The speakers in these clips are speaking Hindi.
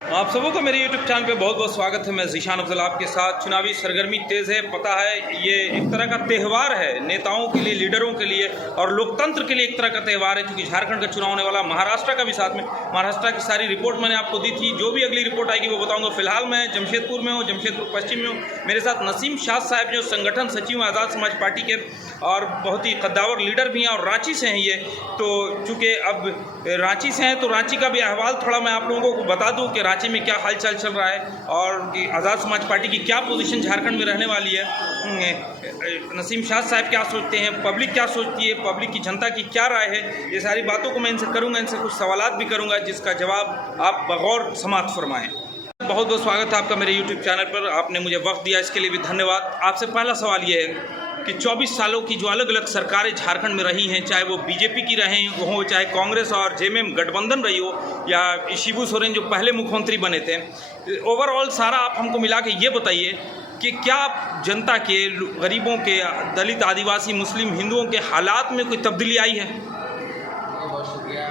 आप सबों को मेरे YouTube चैनल पे बहुत बहुत स्वागत है। मैं ज़ीशान अफजल आपके साथ। चुनावी सरगर्मी तेज़ है, पता है ये एक तरह का त्यौहार है नेताओं के लिए, लीडरों के लिए और लोकतंत्र के लिए एक तरह का त्यौहार है, क्योंकि झारखंड का चुनाव होने वाला, महाराष्ट्र का भी साथ में। महाराष्ट्र की सारी रिपोर्ट मैंने आपको दी थी, जो भी अगली रिपोर्ट आएगी वो बताऊँगा। फिलहाल मैं जमशेदपुर में हूँ, जमशेदपुर पश्चिम में हूँ। मेरे साथ नसीम शाह साहब जो संगठन सचिव आज़ाद समाज पार्टी के और बहुत ही कद्दावर लीडर भी हैं और रांची से हैं ये। तो चूँकि अब रांची से हैं तो रांची का भी अहवाल थोड़ा मैं आप लोगों को बता दूं कि रांची में क्या हालचाल चल रहा है और आज़ाद समाज पार्टी की क्या पोजीशन झारखंड में रहने वाली है। नसीम शाह साहब क्या सोचते हैं, पब्लिक क्या सोचती है, पब्लिक की जनता की क्या राय है, ये सारी बातों को मैं इनसे करूँगा। इनसे कुछ सवालात भी करूँगा जिसका जवाब आप बगौर समात फरमाएँ। बहुत बहुत स्वागत है आपका मेरे यूट्यूब चैनल पर। आपने मुझे वक्त दिया, इसके लिए भी धन्यवाद। आपसे पहला सवाल ये है कि 24 सालों की जो अलग अलग सरकारें झारखंड में रही हैं, चाहे वो बीजेपी की रही हो, चाहे कांग्रेस और जेएमएम गठबंधन रही हो, या शिबू सोरेन जो पहले मुख्यमंत्री बने थे, ओवरऑल सारा आप हमको मिला के ये बताइए कि क्या जनता के, गरीबों के, दलित, आदिवासी, मुस्लिम, हिंदुओं के हालात में कोई तब्दीली आई है? बहुत शुक्रिया।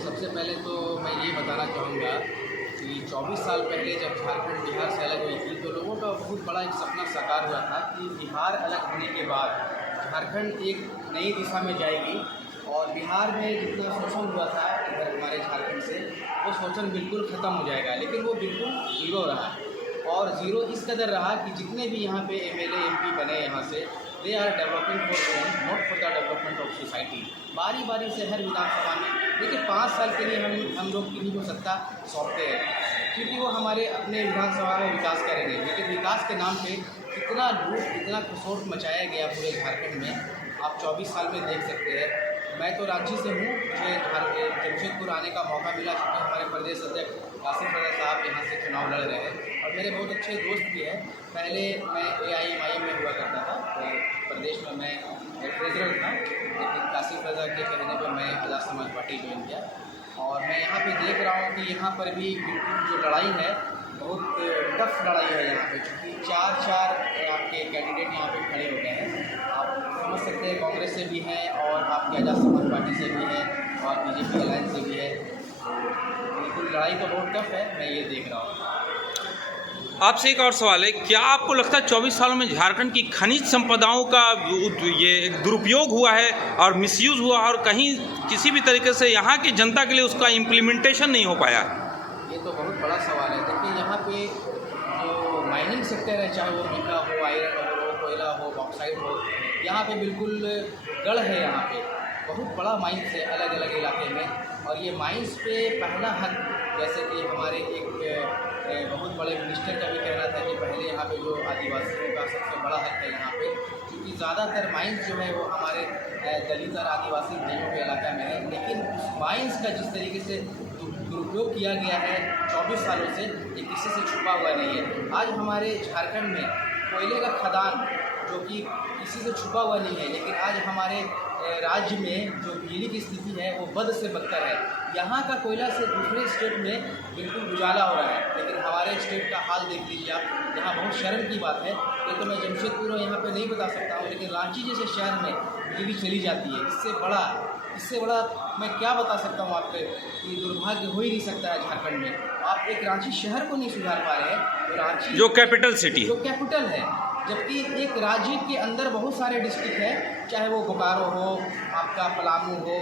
सबसे पहले तो मैं ये बताना चाहूँगा कि 24 साल पहले जब झारखंड बिहार से अलग हुई थी तो लोगों का बहुत बड़ा एक सपना साकार हुआ था कि बिहार अलग होने के बाद झारखंड एक नई दिशा में जाएगी और बिहार में जितना शोषण हुआ था इधर हमारे झारखंड से, वो शोषण बिल्कुल ख़त्म हो जाएगा। लेकिन वो बिल्कुल ज़ीरो रहा, और ज़ीरो इस कदर रहा कि जितने भी यहाँ पे एमएलए एमपी बने यहाँ से, they are developing for own, not for the development of society. बारी बारी से हर विधानसभा में देखिए 5 साल के लिए हम लोग किन्हीं को सत्ता सौंपते हैं क्योंकि वो हमारे अपने विधानसभा में विकास करेंगे। लेकिन विकास के नाम पे कितना लूट, कितना खसोट मचाया गया पूरे झारखंड में, आप 24 साल में देख सकते हैं। मैं तो रांची से हूँ, मुझे जमशेदपुर आने का मौका मिला क्योंकि हमारे प्रदेश अध्यक्ष कासिम रजा साहब यहाँ से चुनाव लड़ रहे हैं और मेरे बहुत अच्छे दोस्त भी हैं। पहले मैं AIMIM में हुआ करता था, तो प्रदेश में मैं ट्रेजरर था, लेकिन कासिम रजा के कहने पर मैं आज़ाद समाज पार्टी ज्वाइन किया। और मैं यहाँ पे देख रहा हूँ कि यहाँ पर भी बिल्कुल जो लड़ाई है, बहुत टफ लड़ाई है यहाँ पे, क्योंकि 4 आपके कैंडिडेट यहाँ पे खड़े हो गए हैं। आप समझ सकते हैं कांग्रेस से भी हैं और आपकी आज़ाद समाज पार्टी से भी है और बीजेपी अलायंस से भी है। बिल्कुल लड़ाई तो बहुत टफ है, मैं ये देख रहा हूँ। आपसे एक और सवाल है, क्या आपको लगता है 24 सालों में झारखंड की खनिज संपदाओं का ये एक दुरुपयोग हुआ है और मिसयूज़ हुआ और कहीं किसी भी तरीके से यहाँ की जनता के लिए उसका इम्प्लीमेंटेशन नहीं हो पाया? ये तो बहुत बड़ा सवाल है। देखिए यहाँ पे जो माइनिंग सेक्टर है, चाहे वो मिका हो, आयरन हो, कोयला हो, बॉक्साइड हो, यहाँ पे बिल्कुल गढ़ है। यहाँ पे बहुत बड़ा माइंस है अलग अलग इलाके में, और ये माइंस पे पहला हक, जैसे कि हमारे एक बहुत बड़े मिनिस्टर का भी कहना था कि पहले यहाँ पे जो आदिवासियों का सबसे बड़ा हक है यहाँ पे, क्योंकि ज़्यादातर माइंस जो है वो हमारे दलित और आदिवासी भाइयों के इलाका में है। लेकिन उस माइंस का जिस तरीके से दुरुपयोग किया गया है 24 सालों से, ये किसी से छुपा हुआ नहीं है। आज हमारे झारखंड में कोयले का खदान जो कि किसी से छुपा हुआ नहीं है, लेकिन आज हमारे राज्य में जो बिजली की स्थिति है वो बद से बदतर है। यहाँ का कोयला से दूसरे स्टेट में बिल्कुल उजाला हो रहा है, लेकिन हमारे स्टेट का हाल देख लीजिए आप। यहाँ बहुत शर्म की बात है, ये तो मैं जमशेदपुर यहाँ पे नहीं बता सकता हूँ, लेकिन रांची जैसे शहर में बिजली चली जाती है। इससे बड़ा मैं क्या बता सकता हूँ आपको, कि दुर्भाग्य हो ही नहीं सकता है झारखंड में। आप एक रांची शहर को नहीं सुधार पा रहे हैं, तो रांची जो कैपिटल सिटी, जो कैपिटल है, जबकि एक राज्य के अंदर बहुत सारे डिस्ट्रिक्ट हैं, चाहे वो बोकारो हो, आपका पलामू हो,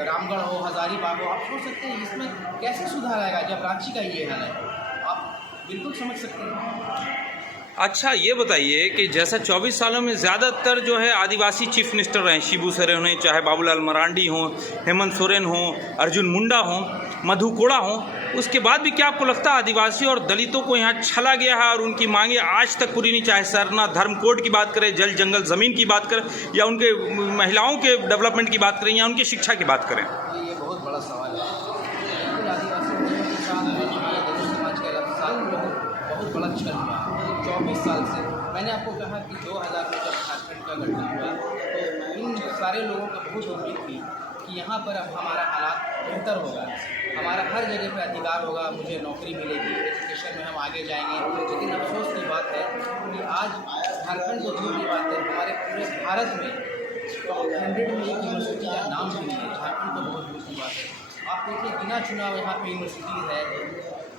रामगढ़ हो, हजारीबाग हो। आप सोच सकते हैं इसमें कैसे सुधार आएगा जब रांची का ये हाल है। आप बिल्कुल समझ सकते हैं। अच्छा ये बताइए कि जैसा 24 सालों में ज़्यादातर जो है आदिवासी चीफ मिनिस्टर रहे, शिबू सोरेन हों, चाहे बाबूलाल मरांडी हों, हेमंत सोरेन हों, अर्जुन मुंडा हों, मधु कोड़ा हों, उसके बाद भी क्या आपको लगता है आदिवासी और दलितों को यहाँ छला गया है और उनकी मांगे आज तक पूरी नहीं? चाहे सरना धर्म कोड की बात करें, जल जंगल ज़मीन की बात करें, या उनके महिलाओं के डेवलपमेंट की बात करें, या उनकी शिक्षा की बात करें। ये बहुत बड़ा सवाल है। बिल्कुल आदिवासी के साथ हमारे दलित समाज के साथ बहुत बड़ा छल हुआ 24 साल से। मैंने आपको कहा कि 2000 में जब झारखंड का गठन हुआ तो इन सारे लोगों को बहुत उम्मीद थी कि यहाँ पर अब हमारा हालात बेहतर होगा, हमारा हर जगह पे अधिकार होगा, मुझे नौकरी मिलेगी, एजुकेशन में हम आगे जाएंगे। लेकिन अफसोस की बात है कि आज झारखंड को दूर की बात है, हमारे पूरे भारत में टॉप 100 में एक यूनिवर्सिटी का नाम भी नहीं है। झारखंड को बहुत दूर की बात है। आप देखिए बिना चुनाव यहाँ पे यूनिवर्सिटीज़ है,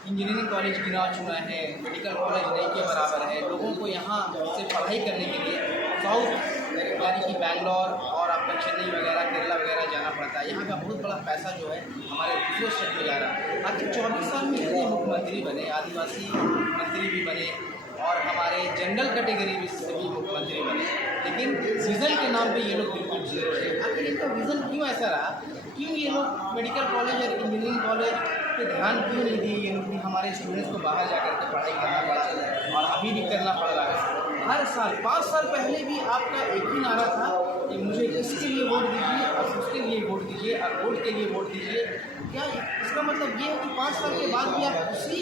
इंजीनियरिंग कॉलेज गिना चुना है, मेडिकल कॉलेज नहीं के बराबर है। लोगों को यहाँ से पढ़ाई करने के लिए साउथ यानी कि बैंगलोर और आपका चेन्नई वगैरह, केरला वगैरह जाना पड़ता है। यहाँ का बहुत बड़ा पैसा जो है हमारे दूसरे स्टेट में जा रहा है। आखिर 24 साल में इतने मुख्यमंत्री बने, आदिवासी मंत्री भी बने और हमारे जनरल कैटेगरी भी सभी मुख्यमंत्री बने, लेकिन विज़न के नाम पे ये लोग बिल्कुल जीरो थे। आखिर इनका विज़न क्यों ऐसा रहा? क्यों ये लोग मेडिकल कॉलेज और इंजीनियरिंग कॉलेज पे ध्यान क्यों नहीं दिए? ये लोग भी हमारे स्टूडेंट्स को बाहर जा करके पढ़ाई करना पड़ा और अभी भी करना पड़ रहा है। हर साल 5 साल पहले भी आपका एक ही नारा था कि मुझे इसके लिए वोट दीजिए और उसके लिए वोट दीजिए और वोट के लिए वोट दीजिए। क्या इसका मतलब ये है कि 5 साल के बाद भी आप उसी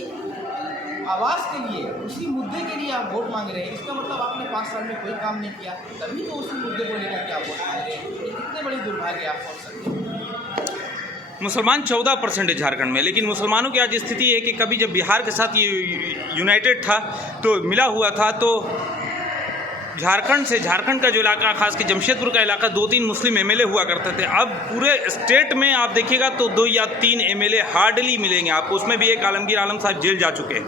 आवाज़ के लिए, उसी मुद्दे के लिए आप वोट मांग रहे हैं? इसका मतलब आपने 5 साल में कोई काम नहीं किया, तभी तो उसी मुद्दे को लेकर के आप वोट मांग रहे हैं। ये कितने बड़ी दुर्भाग्य आप सोच सकते हैं। मुसलमान 14% है झारखंड में, लेकिन मुसलमानों की आज स्थिति है कि कभी जब बिहार के साथ ये यूनाइटेड था तो मिला हुआ था, तो झारखंड का जो इलाका, खास के जमशेदपुर का इलाका, 2-3 मुस्लिम एमएलए हुआ करते थे। अब पूरे स्टेट में आप देखिएगा तो 2 या 3 एमएलए हार्डली मिलेंगे आपको। उसमें भी एक आलमगीर आलम साहब जेल जा चुके हैं,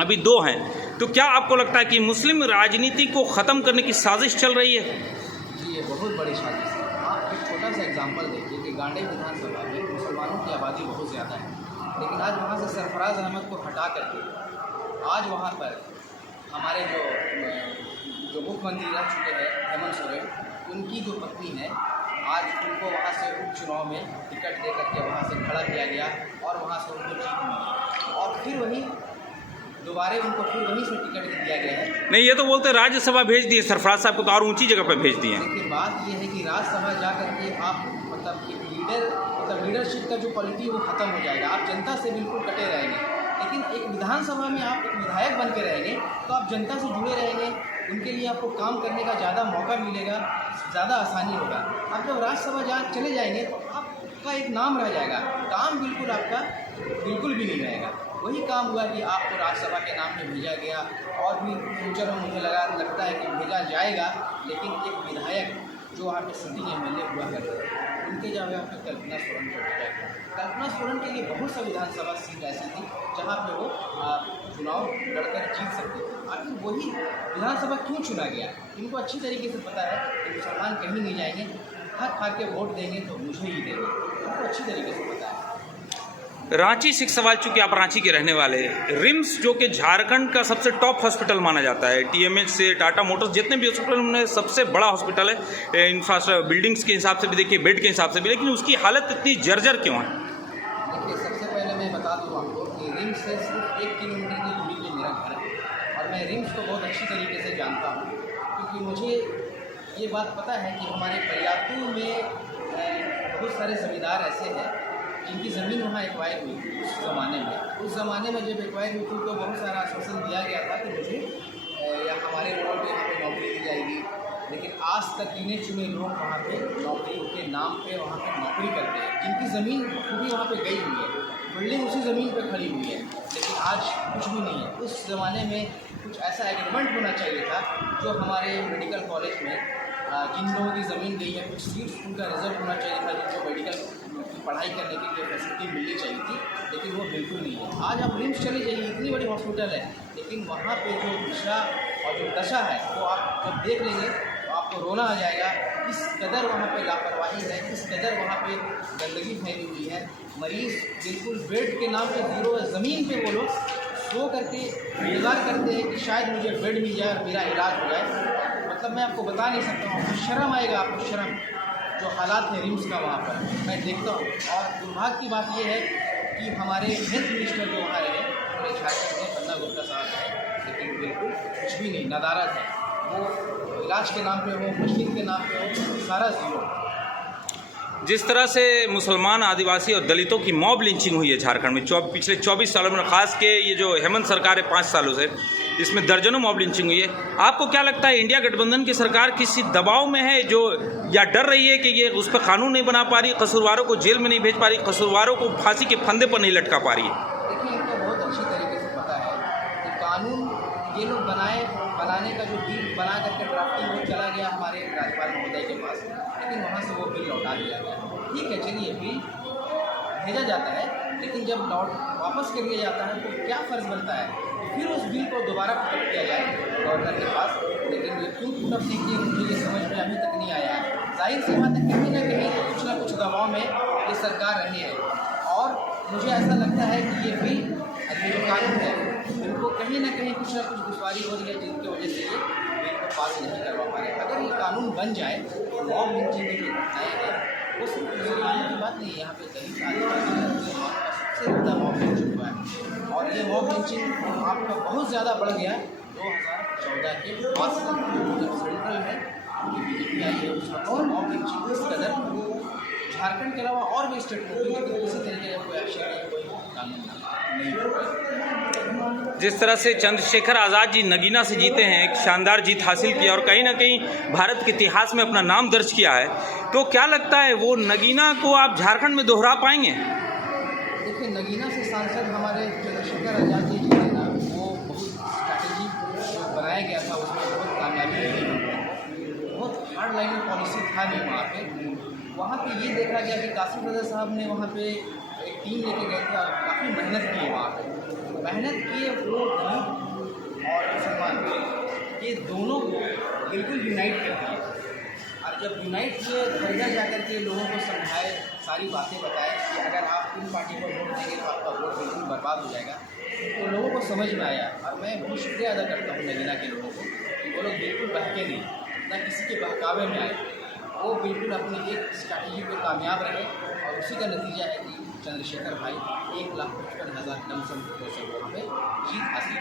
अभी 2 हैं। तो क्या आपको लगता है कि मुस्लिम राजनीति को ख़त्म करने की साजिश चल रही है? जी, ये बहुत बड़ी साजिश है। आप एक छोटा सा एग्जाम्पल देखिए कि गांडे विधानसभा में मुसलमानों की आबादी बहुत ज़्यादा है, लेकिन आज वहाँ से सरफराज अहमद को हटा करके आज वहाँ पर हमारे जो मुख्यमंत्री रह चुके हैं हेमंत सोरेन, उनकी जो पत्नी है, आज उनको वहाँ से उपचुनाव में टिकट दे करके वहाँ से खड़ा किया गया और वहाँ से उनको जीत मिली और फिर वही दोबारा उनको फिर वहीं से टिकट दिया गया है। नहीं, ये तो बोलते राज्यसभा भेज दिए सरफराज साहब को, तो और ऊंची जगह पर भेज दिए। लेकिन बात ये है कि राज्यसभा जा करके आप मतलब एक लीडरशिप का जो क्वालिटी वो खत्म हो जाएगा। आप जनता से बिल्कुल कटे रहेंगे, लेकिन एक विधानसभा में आप एक विधायक बन के रहेंगे तो आप जनता से जुड़े रहेंगे, उनके लिए आपको काम करने का ज़्यादा मौका मिलेगा, ज़्यादा आसानी होगा। आप जब राज्यसभा चले जाएंगे तो आपका एक नाम रह जाएगा, काम बिल्कुल आपका बिल्कुल भी नहीं रहेगा। वही काम हुआ कि आपको राज्यसभा के नाम पे भेजा गया और भी फ्यूचर में मुझे लगता है कि भेजा जाएगा, लेकिन एक विधायक जो वहाँ पे सिटिंग एमएलए हुआ करते थे उनके जगह पे कल्पना सोरेन को भेजा गया। कल्पना सोरेन के लिए बहुत सा विधानसभा सीट ऐसी थी जहाँ पे वो चुनाव लड़कर जीत सकते थे। आखिर वही विधानसभा क्यों चुना गया? इनको अच्छी तरीके से पता है कि मुसलमान कहीं नहीं जाएंगे, हक खा के वोट देंगे तो मुझे ही देंगे, इनको अच्छी तरीके से पता है। रांची से एक सवाल, चूंकि आप रांची के रहने वाले हैं, रिम्स जो कि झारखंड का सबसे टॉप हॉस्पिटल माना जाता है, टीएमएच से टाटा मोटर्स जितने भी हॉस्पिटल में सबसे बड़ा हॉस्पिटल है, इंफ्रास्ट्रक्चर बिल्डिंग्स के हिसाब से भी देखिए, बेड के हिसाब से भी, लेकिन उसकी हालत इतनी जर्जर क्यों है? देखिए, सबसे पहले मैं बता दूँ आपको कि रिम्स से सिर्फ 1 किलोमीटर की दूरी पे मेरा घर है और मैं रिम्स को बहुत अच्छी तरीके से जानता हूँ, क्योंकि मुझे ये बात पता है कि हमारे परियातू में बहुत सारे जमींदार ऐसे हैं जिनकी ज़मीन वहाँ एक्वायर हुई थी उस ज़माने में जब एक्वायर हुई थी तो बहुत सारा आश्वासन दिया गया था कि मुझे या हमारे लोगों को यहाँ पर नौकरी दी जाएगी, लेकिन आज तक गिने चुने लोग वहाँ पे नौकरी के नाम पे वहाँ पे नौकरी करते हैं, जिनकी ज़मीन पूरी वहाँ पे गई हुई है, बिल्डिंग उसी ज़मीन पे खड़ी हुई है, लेकिन आज कुछ भी नहीं है। उस ज़माने में कुछ ऐसा एग्रीमेंट होना चाहिए था जो हमारे मेडिकल कॉलेज में जिन लोगों की ज़मीन गई है कुछ सीट्स उनका रिजर्व होना चाहिए था, जिनको मेडिकल की पढ़ाई करने के लिए फैसिलिटी मिलनी चाहिए थी, लेकिन वो बिल्कुल नहीं है। आज आप रिम्स चले जाइए, इतनी बड़ी हॉस्पिटल है, लेकिन वहाँ पे जो दिशा और जो दशा है वो आप जब देख लेंगे तो आपको रोना आ जाएगा। इस कदर वहाँ पे लापरवाही है, इस कदर वहाँ पे गंदगी फैली हुई है। मरीज़ बिल्कुल बेड के नाम पे ज़ीरो है, ज़मीन पे वो लोग सो करके इंतज़ार करते हैं कि शायद मुझे बेड मिल जाए और मेरा इलाज हो जाए। मतलब मैं आपको बता नहीं सकता हूँ, आपको शर्म आएगा, आपको शर्म, जो हालात है रिम्स का वहाँ पर मैं देखता हूँ। और दुर्भाग्य की बात यह है कि हमारे हेल्थ मिनिस्टर जो वहाँ रहे पूरे झारखंड में पन्ना गुप्ता साहब हैं, लेकिन बिल्कुल कुछ भी नहीं, नदारत है। वो इलाज के नाम पे हो, मशीन के नाम पे हो, सारा ज़ीरो। जिस तरह से मुसलमान, आदिवासी और दलितों की मॉब लिंचिंग हुई है झारखंड में पिछले 24 सालों में, खास के ये जो हेमंत सरकार है 5 सालों से, इसमें दर्जनों मॉब लिंचिंग हुई है। आपको क्या लगता है, इंडिया गठबंधन की सरकार किसी दबाव में है जो, या डर रही है कि ये उस पर कानून नहीं बना पा रही, कसूरवारों को जेल में नहीं भेज पा रही, कसूरवारों को फांसी के फंदे पर नहीं लटका पा रही है? देखिए, इनको बहुत अच्छी तरीके से पता है कि कानून ये लोग बनाने का जो बिल बना करके ड्राफ्टिंग वो चला गया हमारे राज्यपाल महोदय के पास, लेकिन वहाँ से वो बिल लौटा दिया गया। ठीक है, चलिए, बिल भेजा जाता है, लेकिन जब लौट वापस कर लिया जाता है तो क्या फ़र्ज़ बनता है कि फिर उस बिल को दोबारा पुटअप किया जाए गवर्नर के पास। लेकिन ये क्यों पुटअप नहीं किए मुझे ये समझ में अभी तक नहीं आया है। जाहिर सी बात है कहीं ना कुछ दबाव में ये सरकार रही है और मुझे ऐसा लगता है कि ये बिल ये जो कानून है उनको कहीं ना कुछ दुश्वारी हो रही है जिनकी वजह से ये बिल को पास नहीं करवा पा रहे। अगर ये कानून बन जाए तो मॉब लिंचिंग में जो घटनाएँ हैं वो सिर्फ मुसलमानों की बात नहीं है। यहाँ पे दलित आदिवासी सबसे ज़्यादा मॉब लिंचिंग हुआ है और ये मॉब लिंचिंग आपका बहुत ज़्यादा बढ़ गया है 2014 के बाद से जब सेंट्रल में बीजेपी आई है उस वक्त मॉब लिंचिंग इस कदर झारखंड के अलावा और भी स्टेट में किसी तरीके का कोई एक्शन नहीं, कोई कानून नहीं हो पाया। जिस तरह से चंद्रशेखर आज़ाद जी नगीना से जीते हैं, एक शानदार जीत हासिल की और कहीं ना कहीं भारत के इतिहास में अपना नाम दर्ज किया है, तो क्या लगता है वो नगीना को आप झारखंड में दोहरा पाएंगे? देखिए, नगीना से सांसद हमारे चंद्रशेखर आज़ाद जी जीते ना, वो बहुत स्ट्रैटेजी जो बनाया गया था उसमें बहुत कामयाबी मिली। बहुत हार्ड लाइन पॉलिसी था भी वहाँ पे ये देखा गया कि कासिम रज़ा साहब ने वहाँ पे एक टीम लेके गए थे और काफ़ी मेहनत की वहाँ पे। मेहनत किए वो दलित और मुसलमान ये दोनों बिल्कुल यूनाइट कर दिए और जब यूनाइट किए घर घर जा कर के लोगों को समझाए, सारी बातें बताए कि अगर आप इन पार्टी को वोट देंगे तो आपका वोट बिल्कुल बर्बाद हो जाएगा, तो लोगों को समझ में आया। और मैं बहुत शुक्रिया अदा करता हूँ नगीना के लोगों को कि वो लोग बिल्कुल बहके नहीं, ना किसी के बहकावे में आए, वो बिल्कुल अपनी एक स्ट्रैटेजी पे कामयाब रहे और उसी का नतीजा है कि चंद्रशेखर भाई 1,55,000 लमसम वोटों से वहाँ पे जीत हासिल।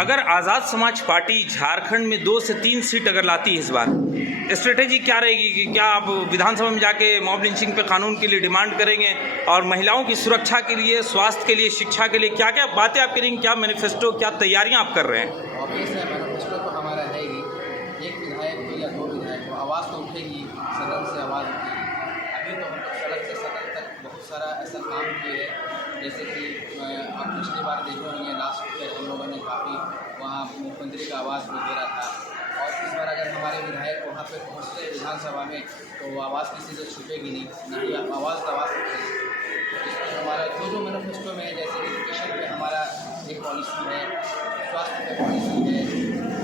अगर आज़ाद समाज पार्टी झारखंड में 2 से 3 सीट अगर लाती है इस बार, स्ट्रेटेजी क्या रहेगी कि क्या आप विधानसभा में जाके मॉब लिंचिंग पे कानून के लिए डिमांड करेंगे और महिलाओं की सुरक्षा के लिए, स्वास्थ्य के लिए, शिक्षा के लिए क्या क्या बातें आप करेंगे? क्या मैनिफेस्टो, क्या तैयारियाँ आप कर रहे हैं? ऑब्वियस है, मैनिफेस्टो तो हमारा है ही। एक विधायक या 2 विधायक को आवाज़ तो उठेगी, सदन से आवाज़ उठेगी। अभी तो हम लोग सड़क से सदन तक बहुत सारा ऐसा काम किए हैं, जैसे कि आप पिछली बार देखे होंगे लास्ट ईयर हम लोगों ने काफ़ी वहाँ मुख्यमंत्री का आवाज़ भी दे रहा था और इस बार अगर हमारे विधायक वहाँ पे पहुँचते विधानसभा में तो वो आवाज़ किसी से छुपेगी नहीं, ना ही आप आवाज़ दबा सकते हैं। इसमें हमारा जो मैनिफेस्टो में है, जैसे एजुकेशन पे हमारा एक पॉलिसी है, स्वास्थ्य पे पॉलिसी है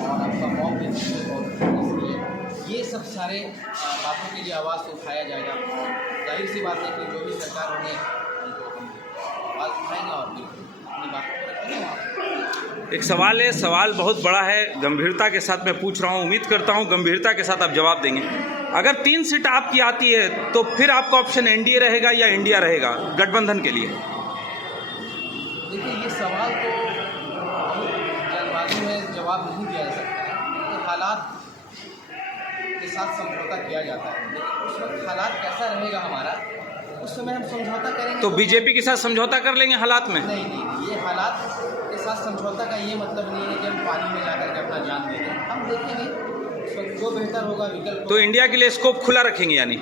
और आपका मॉब लिंचिंग पे पॉलिसी है, ये सब सारे बातों के लिए आवाज़ तो उठाया जाएगा। जाहिर सी बात है कि जो भी सरकार होने आवाज़ उठाएंगे और अपनी बातों को रखेंगे वहाँ। एक सवाल है, सवाल बहुत बड़ा है, गंभीरता के साथ मैं पूछ रहा हूँ, उम्मीद करता हूँ गंभीरता के साथ आप जवाब देंगे। अगर 3 सीट आपकी आती है तो फिर आपका ऑप्शन एनडीए रहेगा या इंडिया रहेगा गठबंधन के लिए? देखिए, ये सवाल तो जल्दबाजी में जवाब नहीं दिया जा सकता है। तो हालात के साथ समझौता किया जाता है, लेकिन उस वक्त हालात कैसा रहेगा हमारा, उस समय हम समझौता करेंगे। तो बीजेपी के साथ समझौता कर लेंगे हालात में? नहीं, ये हालात के साथ समझौता का ये मतलब नहीं है कि हम पानी में जाकर के अपना जान दे दें। हम देखेंगे उस वक्त जो बेहतर होगा विकल्प। तो इंडिया के लिए स्कोप खुला रखेंगे यानी?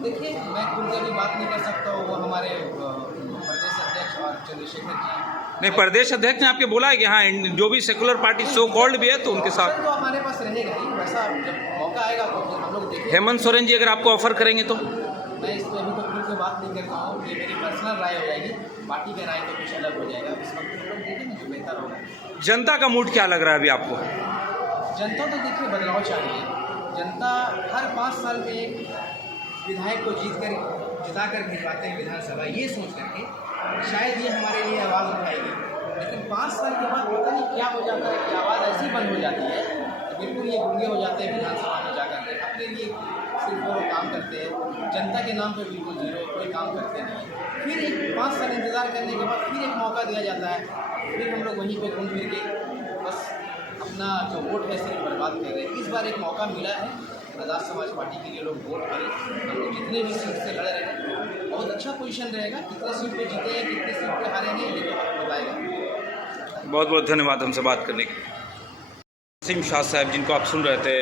देखिए, मैं खुल कर भी बात नहीं कर सकता हूँ, वो हमारे प्रदेश अध्यक्ष और चंद्रशेखर जी। नहीं, प्रदेश अध्यक्ष ने आपके बोला है कि हाँ जो भी सेकुलर पार्टी सो कॉल्ड भी है तो उनके साथ तो हमारे पास रहेगा ही, वैसा जब मौका आएगा तो हम लोग देखेंगे। हेमंत सोरेन जी अगर आपको ऑफर करेंगे तो? मैं इस पर अभी तो खुल के बात नहीं करता हूँ, ये मेरी पर्सनल राय हो जाएगी, पार्टी का राय तो कुछ अलग हो जाएगा। इस वक्त हम लोग देखेंगे जो बेहतर होगा। जनता का मूड क्या लग रहा है अभी आपको? जनता तो देखिए बदलाव चाहिए। जनता हर 5 साल में एक विधायक को जिता कर भिजवाते हैं विधानसभा, ये सोच करके शायद ये हमारे लिए आवाज़ उठाएगी। लेकिन 5 साल के बाद पता नहीं क्या हो जाता है कि आवाज़ ऐसी बंद हो जाती है कि बिल्कुल ये गूंगे हो जाते हैं विधानसभा में जाकर के। अपने लिए सिर्फ वो काम करते हैं, जनता के नाम पे बिल्कुल जीरो, कोई काम करते नहीं। फिर एक 5 साल इंतज़ार करने के बाद फिर एक मौका दिया जाता है, फिर हम लोग वहीं पे घूम फिर के बस अपना जो वोट है सिर्फ बर्बाद कर रहे हैं। इस बार एक मौका मिला है, आज़ाद समाज पार्टी के लिए लोग वोट करें। हम लोग जितने भी सीट से लड़ रहे हैं बहुत अच्छा पोजीशन रहेगा। कितने सीट पे जीते हैं, कितने सीट पे हारेंगे, ये तो हमें बताएगा। बहुत बहुत धन्यवाद हमसे बात करने के लिए। वसीम शाह साहब जिनको आप सुन रहे थे,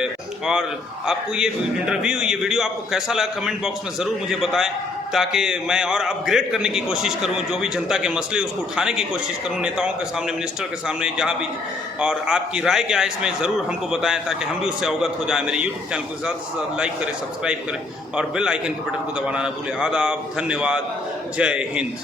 और आपको ये इंटरव्यू, ये वीडियो आपको कैसा लगा कमेंट बॉक्स में ज़रूर मुझे बताएं। ताकि मैं और अपग्रेड करने की कोशिश करूं, जो भी जनता के मसले उसको उठाने की कोशिश करूं, नेताओं के सामने, मिनिस्टर के सामने, जहां भी। और आपकी राय क्या है इसमें ज़रूर हमको बताएं ताकि हम भी उससे अवगत हो जाएं। मेरे यूट्यूब चैनल को ज़्यादा से ज़्यादा लाइक करें, सब्सक्राइब करें और बेल आइकन के बटन को दबाना ना भूलें। आदाब, धन्यवाद, जय हिंद।